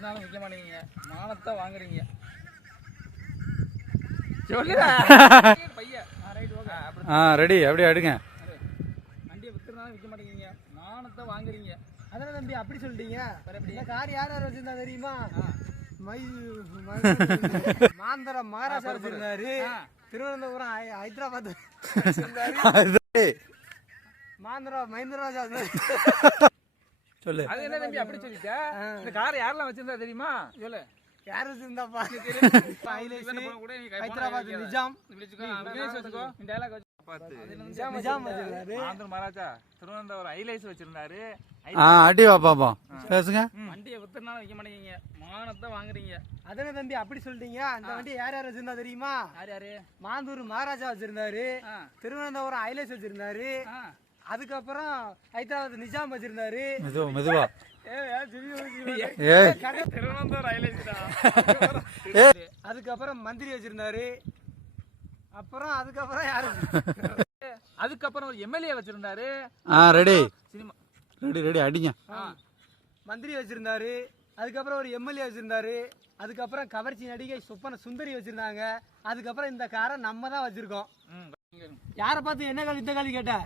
வித்துனாலும் விற்க மாட்டேங்க, மானத்தை வாங்குறீங்க. ரெடி அப்படியே அடுங்க. வண்டியை வித்துனாலும் விற்க மாட்டேங்க, மானத்தை வாங்குறீங்க. அதான் தம்பி அப்படி சொல்லிட்டீங்க. இந்த கார் யார் யார் வச்சிருந்தா தெரியுமா? மாந்தரம் மகாராஷ்டிரா வச்சிருந்தாரு, திருவனந்தபுரம் ஹைதராபாத் மாந்தரம் மஹிந்திரராஜா சொல்லு. அது என்ன தம்பி அப்படி சொல்லிட்ட? இந்த கார் யாரெல்லாம் வச்சிருந்தா தெரியுமா? சொல்லு. யார் வச்சிருந்தாப்பா? ஹைதராபாத் நிஜாம் மகாராஜா திருவனந்தபுரம் ஐலைஸ் வச்சிருந்தாரு. அடி வா பாப்போம் பேசுங்க. வண்டியை வித்துனாலும் விற்க மாட்டேங்க, மானத்தை வாங்குறீங்க. அதானே தம்பி அப்படி சொல்லிட்டீங்க. அந்த வண்டி யார் யார் வச்சிருந்தா தெரியுமா? யார் யாரு? மாந்தூர் மகாராஜா வச்சிருந்தாரு, திருவனந்தபுரம் ஐலைஸ் வச்சிருந்தாரு, அதுக்கப்புறம் ஹைதராபாத் நிஜாம் வச்சிருந்தாரு. மெதுவா அதுக்கப்புறம் மந்திரி வச்சிருந்தாரு. அதுக்கப்புறம் யாரு? அதுக்கப்புறம் ஒரு எம்எல்ஏ வச்சிருந்தாரு. ரெடி சினிமா ரெடி ரெடி அடிங்க. மந்திரி வச்சிருந்தாரு, அதுக்கப்புறம் ஒரு எம்எல்ஏ வச்சிருந்தாரு, அதுக்கப்புறம் கவர்ச்சி நடிகை சொப்பன சுந்தரி வச்சிருந்தாங்க. அதுக்கப்புறம் இந்த காரை நம்ம தான் வச்சிருக்கோம். யாரை பார்த்து என்ன காலி இந்த காலி கேட்ட?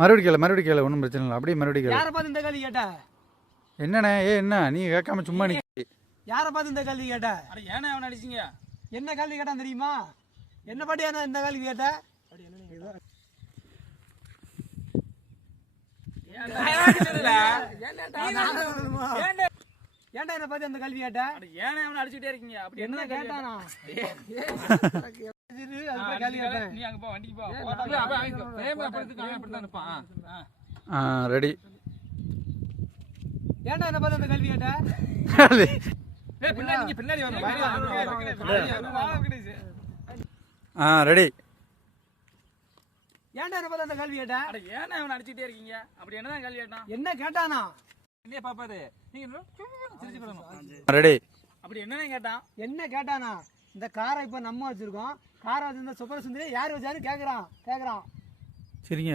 மறுபடி கேளு ஒன்றும் பிரச்சனை இல்லை. அப்படியே மறுபடியும் கேளு. யாரை பார்த்து இந்த கேள்வி கேட்ட? என்னண்ணே என்ன நீ கேட்காம சும்மா நீ யாரை பார்த்து இந்த கேள்வி கேட்ட? ஏன்னா அவன் அடிச்சிங்க என்ன கேள்வி கேட்டான் தெரியுமா? என்ன பாட்டி இந்த கேள்வி கேட்ட? ஏன்டா என்ன பார்த்து அந்த கேள்வி கேட்ட? ஏன்னா அவன் அடிச்சுட்டே இருக்கீங்க. அப்படி என்ன கேட்டானா? நீ அங்க போ, வண்டிக்கு போ. ரெடி. ஏன்டா என்ன பார்த்து அந்த கேள்வி கேட்ட? பின்னாடி ரெடி. ஏன்டா என்ன பார்த்து அந்த கேள்வி கேட்ட? ஏன்னா அவன் அடிச்சுட்டே இருக்கீங்க. அப்படி என்னதான் கேள்வி கேட்டான்? என்ன கேட்டானா? என்னைய பாப்பாரு நீங்க ரெடி. அப்படி என்ன கேட்டான்? என்ன கேட்டானா? இந்த காரை இப்ப நம்ம வச்சிருக்கோம், காரை வச்சிருந்த சொப்பன சுந்தரி யார் வச்சாரு கேக்குறான். சரிங்க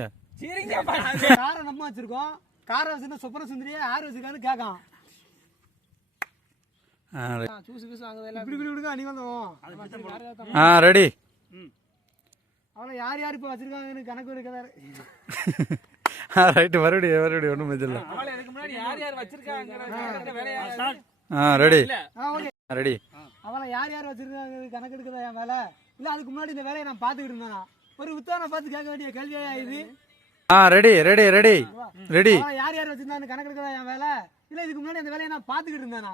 காரை நம்ம வச்சிருக்கோம், காரை வச்சிருந்த சொப்பன சுந்தரியை யார் வச்சிருக்கான்னு கேட்கான். ரெடி. அவளை யார் யார் இப்ப வச்சிருக்காங்கன்னு கணக்கு எடுக்கிறாரு. ரைட்டு மறுபடியும் ஒன்றும் பிரச்சனை இல்லை. Ready ready. அவளை யார் யார் வச்சிருக்காங்க கணக்கு எடுக்கிறதா என் வேலை இல்ல? அதுக்கு முன்னாடி இந்த வேலையை நான் பாத்துக்கிட்டு இருந்தேனா? ஒரு உத்தான பார்த்து கேட்க வேண்டிய கேள்வியா இது? Ready ready ready ready. யார் யார் வச்சிருந்தான்னு கணக்கு எடுக்கிறதா என் வேலை இல்ல? இதுக்கு முன்னாடி அந்த வேலையை நான் பாத்துக்கிட்டு இருந்தேனா?